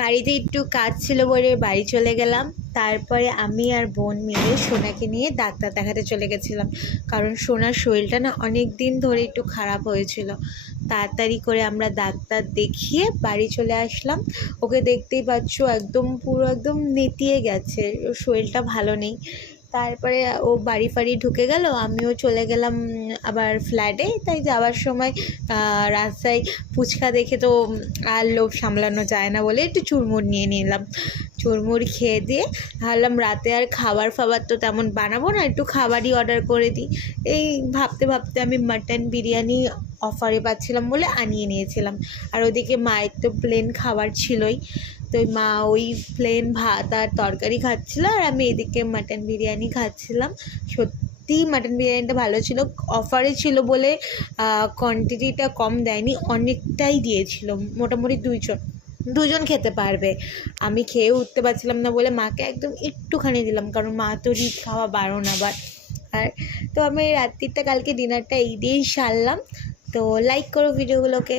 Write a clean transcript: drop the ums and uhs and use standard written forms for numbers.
বাড়িতে একটু কাজ ছিল বলে বাড়ি চলে গেলাম। তারপরে আমি আর বোন মিলে সোনাকে নিয়ে ডাক্তার দেখাতে চলে গেছিলাম, কারণ সোনার শরীরটা না অনেক দিন ধরে একটু খারাপ হয়েছিল। তাড়াতাড়ি করে আমরা ডাক্তার দেখিয়ে বাড়ি চলে আসলাম। ওকে দেখতেই পাচ্ছ, একদম পুরো একদম নেতিয়ে গেছে, ওর শরীরটা ভালো নেই। তারপরে ও বাড়ি ফাড়ি ঢুকে গেল, আমিও চলে গেলাম আবার ফ্ল্যাটে। তাই যাওয়ার সময় রাস্তায় ফুচকা দেখে তো আর লোভ সামলানো যায় না বলে একটু চুরমুর নিয়ে নিলাম। চুরমুর খেয়ে দিয়ে ভাবলাম রাতে আর খাবার ফাবার তো তেমন বানাবো না, একটু খাবারই অর্ডার করে দিই। এই ভাবতে ভাবতে আমি মাটন বিরিয়ানি অফারে পাচ্ছিলাম বলে আনিয়ে নিয়েছিলাম। আর ওদিকে মায়ের তো প্লেন খাবার ছিলই, তো মা ওই প্লেন ভাত আর তরকারি খাচ্ছিলো, আর আমি এদিকে মাটন বিরিয়ানি খাচ্ছিলাম। সত্যি মাটন বিরিয়ানিটা ভালো ছিল, অফারে ছিল বলে কোয়ান্টিটিটা কম দেয়নি, অনেকটাই দিয়েছিল। মোটামুটি দুজন খেতে পারবে। আমি খেয়ে উঠতে পারছিলাম না বলে মাকে একদম একটুখানি দিলাম, কারণ মা তো রিচ খাওয়া বারণ আবার। আর তো আমি রাত্রিটা কালকে ডিনারটা এই দিয়েই সারলাম। তো লাইক করো ভিডিওগুলোকে।